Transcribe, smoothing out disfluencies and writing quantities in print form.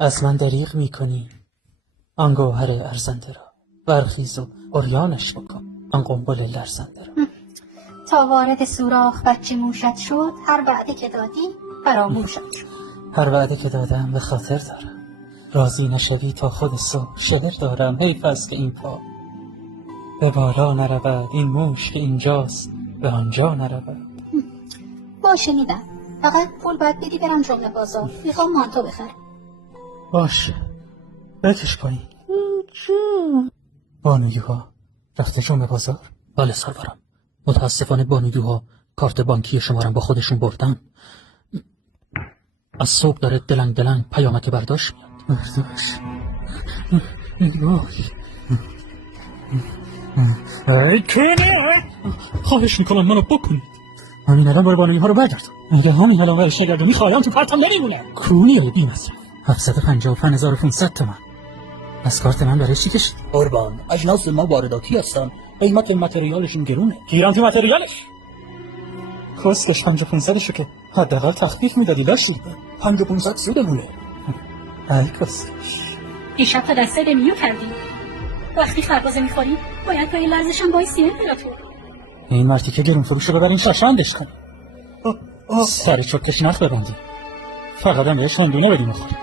از من دریغ میکنی آن گوهر ارزنده را، برخیز و عریانش بکن آن قنبل لرزنده را. تا وارد سوراخ بچه موشت شد، هر وعده که دادی فراموشت شد. هر وعده که دادم به خاطر دارم، راضی نشوی تا خود صبح شعر دارم. حیف است که این پا به بالا نرود، این موش که اینجاست به آنجا نرود. شنیدم، فقط پول باید بدی برم جمله بازار، میخوام مانتو بخرم. باشه بکش پایین. بانویوها رفته جمعه بازار؟ بله سرورم، متاسفانه بانویوها کارت بانکی شمارم با خودشون بردن. از صبح داره دلنگ دلنگ پیامک برداشت میاد. برداشت ای کنه، خواهش میکنم منو بکنید. همین الان برو بانویوها رو برگرد. اگه همین الان برش نگرد و میخوایم تو پرتم نمیمونه. کونی های بی مصرف 755,500 تومان از کارت من برای چی کشید؟ قربان، اجناس ما وارداتی هستن، قیمت متریالشون گرونه. گیرم تو متریالش. کسکش 5,500 که حداقل تخفیف میدادی لاشی. 5,500 سودمونه. ای کسکش. دیشب تا دسته دمیو کردی. وقتی خربازه میخوری باید پای لرزشم بایستی امپراتور. این مرتی که گرون فروش رو ببرین شاشندش کنی. سر چرکش نخ ببندی، فقط هم بهش هندونه بدیم بخوری.